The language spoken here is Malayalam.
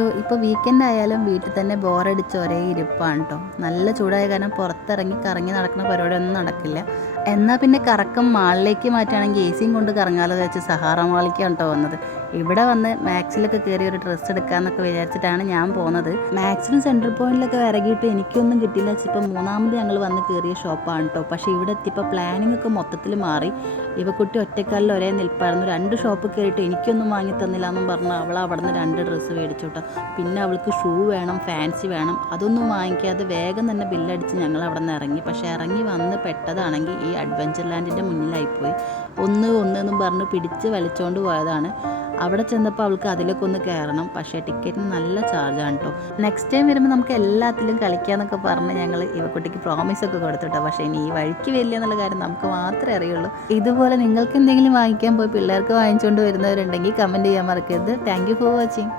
അയ്യോ ഇപ്പോൾ വീക്കെൻഡ് ആയാലും വീട്ടിൽ തന്നെ ബോറടിച്ച് ഒരേ ഇരിപ്പാണ് കേട്ടോ. നല്ല ചൂടായ കാരണം പുറത്തിറങ്ങി കറങ്ങി നടക്കുന്ന പരിപാടിയൊന്നും നടക്കില്ല. എന്നാൽ പിന്നെ കറക്കം മാളിലേക്ക് മാറ്റുകയാണെങ്കിൽ എ സിയും കൊണ്ട് കറങ്ങാലോ വെച്ച് സഹാറ മാളിലേക്കാണ് കേട്ടോ വന്നത്. ഇവിടെ വന്ന് മാക്സിലൊക്കെ കയറി ഒരു ഡ്രസ്സ് എടുക്കാമെന്നൊക്കെ വിചാരിച്ചിട്ടാണ് ഞാൻ പോകുന്നത്. മാക്സിലും സെൻട്രൽ പോയിന്റിലൊക്കെ ഇറങ്ങിയിട്ട് എനിക്കൊന്നും കിട്ടിയില്ല. ഇപ്പം മൂന്നാമത് ഞങ്ങൾ വന്ന് കയറിയ ഷോപ്പാണ് കേട്ടോ. പക്ഷേ ഇവിടെ എത്തിയപ്പോൾ പ്ലാനിങ് ഒക്കെ മൊത്തത്തിൽ മാറി. ഇവക്കുട്ടി ഒറ്റക്കാലിൽ ഒരേ നിൽപ്പായിരുന്നു. 2 ഷോപ്പ് കയറിയിട്ട് എനിക്കൊന്നും വാങ്ങി തന്നില്ല എന്നും പറഞ്ഞ് അവൾ അവിടെ നിന്ന് 2 ഡ്രസ്സ് മേടിച്ചു കേട്ടോ. പിന്നെ അവൾക്ക് ഷൂ വേണം, ഫാൻസി വേണം. അതൊന്നും വാങ്ങിക്കാതെ വേഗം തന്നെ ബില്ലടിച്ച് ഞങ്ങൾ അവിടെ നിന്ന് ഇറങ്ങി. പക്ഷേ ഇറങ്ങി വന്ന് പെട്ടതാണെങ്കിൽ ഈ അഡ്വഞ്ചർ ലാൻഡിൻ്റെ മുന്നിലായിപ്പോയി. ഒന്നെന്നും പറഞ്ഞ് പിടിച്ച് വലിച്ചുകൊണ്ട് പോയതാണ്. അവിടെ ചെന്നപ്പോൾ അവൾക്ക് അതിലൊക്കെ ഒന്ന് കയറണം. പക്ഷേ ടിക്കറ്റിന് നല്ല ചാർജാണ് കേട്ടോ. നെക്സ്റ്റ് ടൈം വരുമ്പോൾ നമുക്ക് എല്ലാത്തിലും കളിക്കാമെന്നൊക്കെ പറഞ്ഞ് ഞങ്ങൾ ഇവക്കുട്ടിക്ക് പ്രോമിസൊക്കെ കൊടുത്തിട്ടോ. പക്ഷേ ഇനി ഈ വഴിക്ക് വരില്ല എന്നുള്ള കാര്യം നമുക്ക് മാത്രമേ അറിയുള്ളൂ. ഇതുപോലെ നിങ്ങൾക്ക് എന്തെങ്കിലും വാങ്ങിക്കാൻ പോയി പിള്ളേർക്ക് വാങ്ങിച്ചുകൊണ്ട് വരുന്നവരുണ്ടെങ്കിൽ കമൻറ്റ് ചെയ്യാൻ മറക്കരുത്. Thank you for watching.